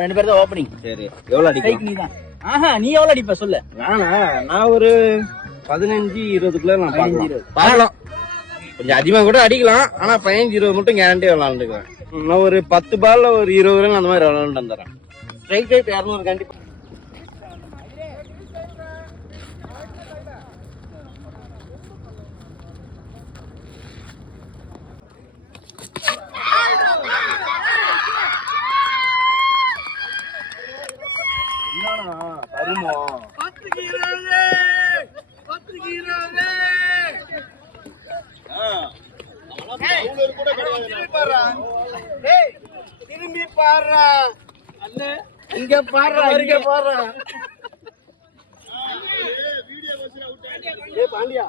2 பேர் தான் ஓப்பனிங். சரி, எவ்வளவு அடிக்கலாம்? நீ தான். நீ எவ்வளவு அடிப்ப சொல்லு. நான் ஒரு 15-20 நான் பார்க்கலாம். கொஞ்சம் அதிகமா கூட அடிக்கலாம். ஆனா 15-20 மட்டும் கேரண்டி விளாண்டுக்குவேன். நான் ஒரு 10 பால்ல ஒரு 20 ரன் அந்த மாதிரி விளாண்டு வந்துடுறேன். ஸ்ட்ரைக் ரேட் 200 கண்டிப்பா. திரும்பி பாரு, இங்க பாரு, இங்க பாரு. பாண்டியா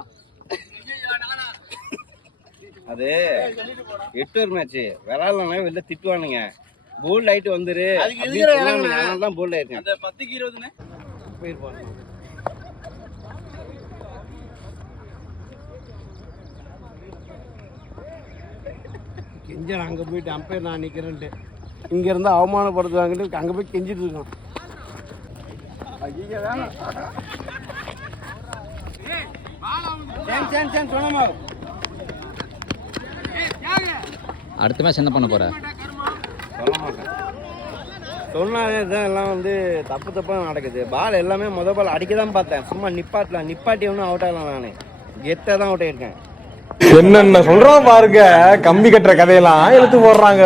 அது 8 ஓவர் மேட்ச் விளையாடலாம். வெளில திட்டுவானுங்க. போல்ட் ஆயிட்டு வந்துரு தான் போல்ட் ஆயிருக்கேன். 10-20 போயிருப்பாங்க. கெஞ்சன் அங்க போயிட்டு அம்பையர் நான் நிக்கிறேன்ட்டு இங்க இருந்து அவமானப்படுத்துவாங்கட்டு அங்க போய் கெஞ்சிட்டு இருக்கோம். அடுத்த மேட்ச் என்ன பண்ண போற? சொல்ல மாட்டேன். சொன்னாலே இதெல்லாம் வந்து தப்பா நடக்குது. பால் எல்லாமே பால் அடிக்க தான் பார்த்தேன். சும்மா நிப்பாட்டி ஒன்றும் அவுட் ஆகலாம். நான் கெத்தா தான் அவுட் ஆயிருக்கேன். என்னென்ன சொல்றோம் பாருங்க. கம்பி கட்டுற கதையெல்லாம் எடுத்து போடுறாங்க.